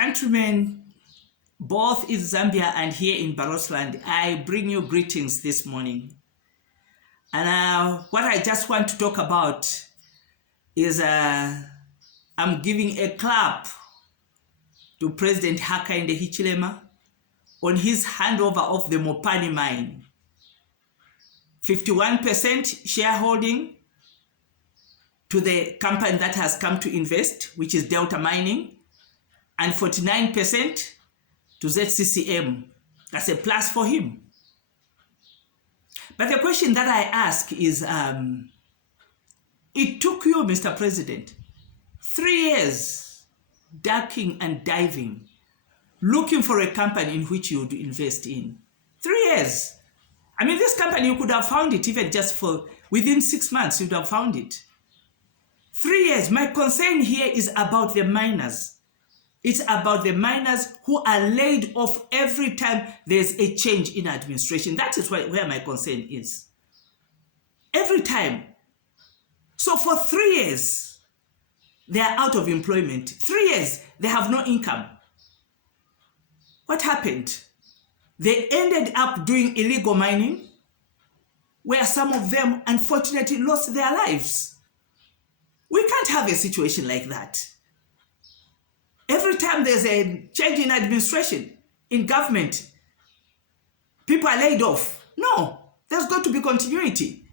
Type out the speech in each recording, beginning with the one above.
Countrymen, both in Zambia and here in Barosland, I bring you greetings this morning. And what I just want to talk about is I'm giving a clap to President Hakainde Hichilema on his handover of the Mopani Mine. 51% shareholding to the company that has come to invest, which is Delta Mining, and 49% to ZCCM. That's a plus for him. But the question that I ask is, it took you, Mr. President, 3 years ducking and diving, looking for a company in which you would invest in. 3 years. I mean, this company, you could have found it even just for within 6 months, you'd have found it. 3 years. My concern here is about the miners. It's about the miners who are laid off every time there's a change in administration. That is where my concern is. Every time. So for 3 years, they are out of employment. 3 years, they have no income. What happened? They ended up doing illegal mining, where some of them unfortunately lost their lives. We can't have a situation like that. Every time there's a change in administration, in government, people are laid off. No, there's got to be continuity.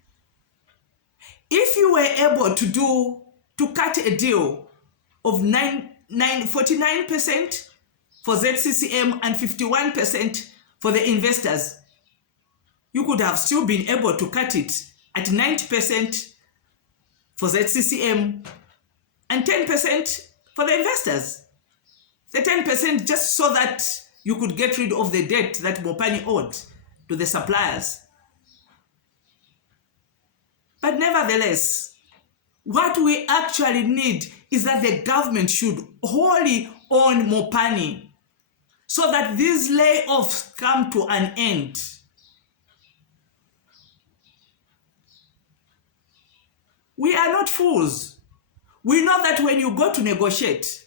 If you were able to cut a deal of 49% for ZCCM and 51% for the investors, you could have still been able to cut it at 90% for ZCCM and 10% for the investors. The 10% just so that you could get rid of the debt that Mopani owed to the suppliers. But nevertheless, what we actually need is that the government should wholly own Mopani so that these layoffs come to an end. We are not fools. We know that when you go to negotiate,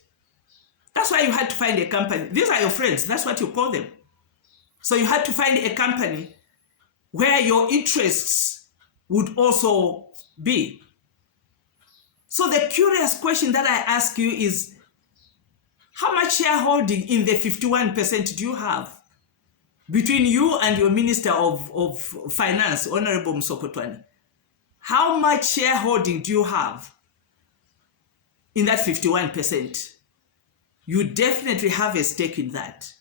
that's why you had to find a company. These are your friends. That's what you call them. So you had to find a company where your interests would also be. So the curious question that I ask you is, how much shareholding in the 51% do you have between you and your Minister of Finance, Honorable Msokotwane? How much shareholding do you have in that 51%? You definitely have a stake in that.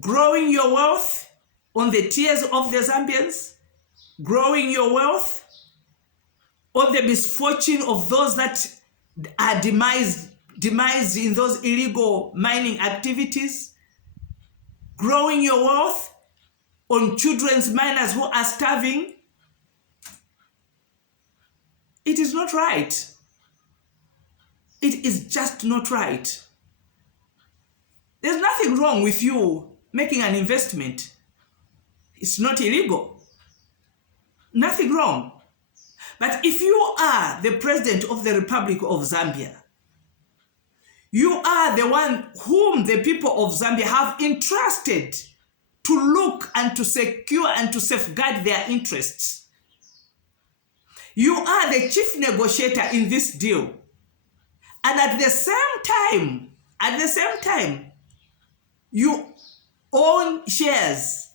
Growing your wealth on the tears of the Zambians, growing your wealth on the misfortune of those that are demised in those illegal mining activities, growing your wealth on children's miners who are starving. It is not right. It is just not right. There's nothing wrong with you making an investment. It's not illegal. Nothing wrong. But if you are the President of the Republic of Zambia, you are the one whom the people of Zambia have entrusted to look and to secure and to safeguard their interests. You are the chief negotiator in this deal. And at the same time, you own shares.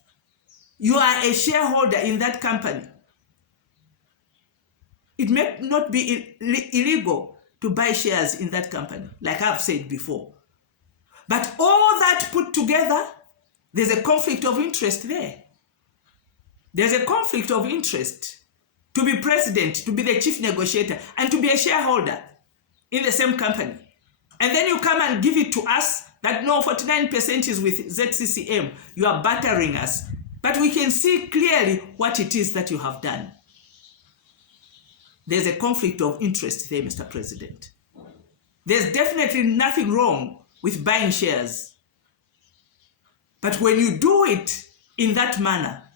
You are a shareholder in that company. It may not be illegal to buy shares in that company, like I've said before. But all that put together, there's a conflict of interest there. There's a conflict of interest to be president, to be the chief negotiator, and to be a shareholder in the same company. And then you come and give it to us that no, 49% is with ZCCM. You are battering us. But we can see clearly what it is that you have done. There's a conflict of interest there, Mr. President. There's definitely nothing wrong with buying shares. But when you do it in that manner,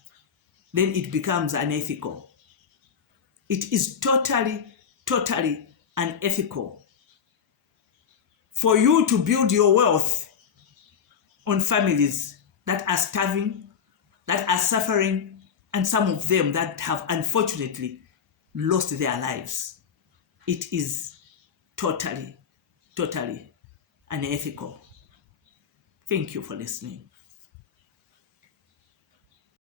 then it becomes unethical. It is totally unethical. for you to build your wealth on families that are starving, that are suffering, and some of them that have unfortunately lost their lives. It is totally unethical. Thank you for listening.